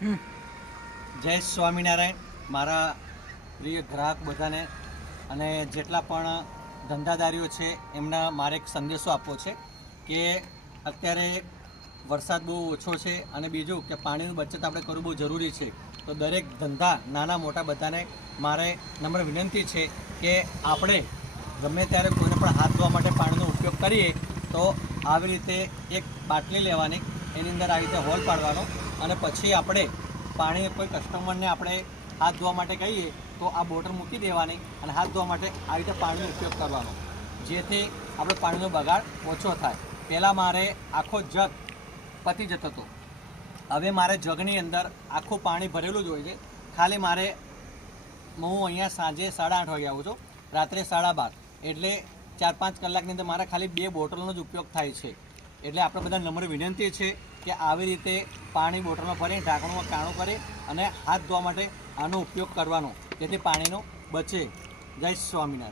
જય સ્વામિનારાયણ મારા પ્રિય ગ્રાહક બધાને અને જેટલા પણ ધંધાદારીઓ છે એમના મારે એક સંદેશો આપવો છે કે અત્યારે વરસાદ બહુ ઓછો છે અને બીજું કે પાણીની બચત આપણે કરવું બહુ જરૂરી છે. તો દરેક ધંધા નાના મોટા બધાને મારે નમ્ર વિનંતી છે કે આપણે ગમે ત્યારે કોઈને પણ હાથ ધોવા માટે પાણીનો ઉપયોગ કરીએ તો આવી રીતે એક બાટલી લેવાની, એની અંદર આવી રીતે હોલ પાડવાનો અને પછી આપણે પાણી કોઈ કસ્ટમરને આપણે હાથ ધોવા માટે કહીએ તો આ બોટલ મૂકી દેવાની અને હાથ ધોવા માટે આવી રીતે પાણીનો ઉપયોગ કરવાનો, જેથી આપણે પાણીનો બગાડ ઓછો થાય. પહેલાં મારે આખો જગ પતી જતો હતો, હવે મારે જગની અંદર આખું પાણી ભરેલું જ હોય છે. ખાલી મારે હું અહીંયા સાંજે 8:30 વાગે આવું છું, રાત્રે 12:30, એટલે 4-5 કલાકની અંદર મારા ખાલી 2 બોટલનો જ ઉપયોગ થાય છે. એટલે આપણે બધા નમ્ર વિનંતી છે કે આવી રીતે પાણી બોટલમાં ભરીને ઢાંકણમાં કાણું કરી અને હાથ ધોવા માટે આનો ઉપયોગ કરવાનો, જેથી પાણીનો બચે. જય સ્વામિનારાયણ.